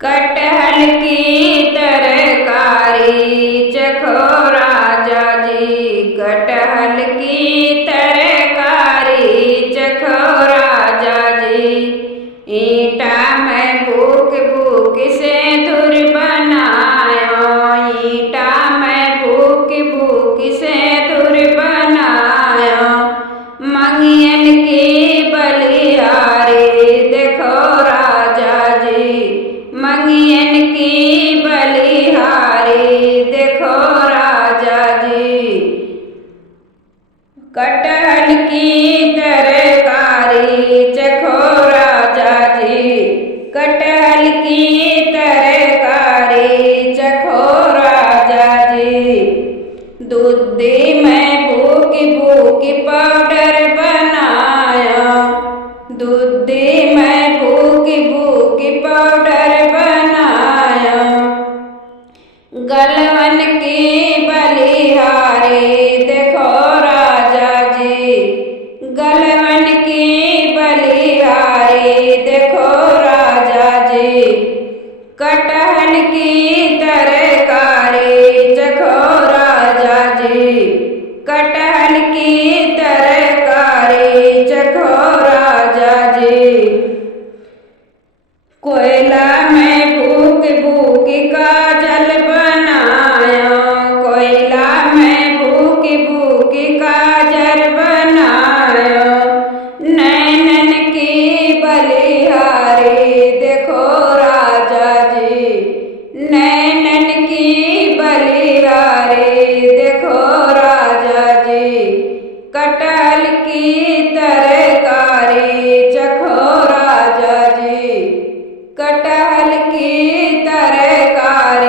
कटहल की तरकारी चखो राजा जी, कटहल की तरकारी चखो राजा जी। ईंटा में भूक भूक से धुर बनायो, ईंटा में भूक भूक से धुर बनायो। मंगियन की बलिहारी देखो राजा जी, मंगियन की बलिहारी देखो राजा जी। कटहल की तरकारी चखो राजा जी, कटहल की तरकारी चखो राजा जी। दूधी में भूक भूक पाउडर बनाया, दूधी में भूक भूक पाउडर बनाया। गलवन की बलिहारी देखो राजा जी, गलवन की बलिहारी देखो राजा जी। कटहल की तरकारी चखो राजा जी, कटहल की तरकारी चखो राजा जी। कोयला में भूक भूक काजल बनाया, कोयला में भूक भूक काजल बनाया। नैनन की बलिहारी देखो राजा जी, नैनन की बलिहारी देखो राजा जी। कटहल की तरकारी चखो राजा जी, कटहल की तरकारी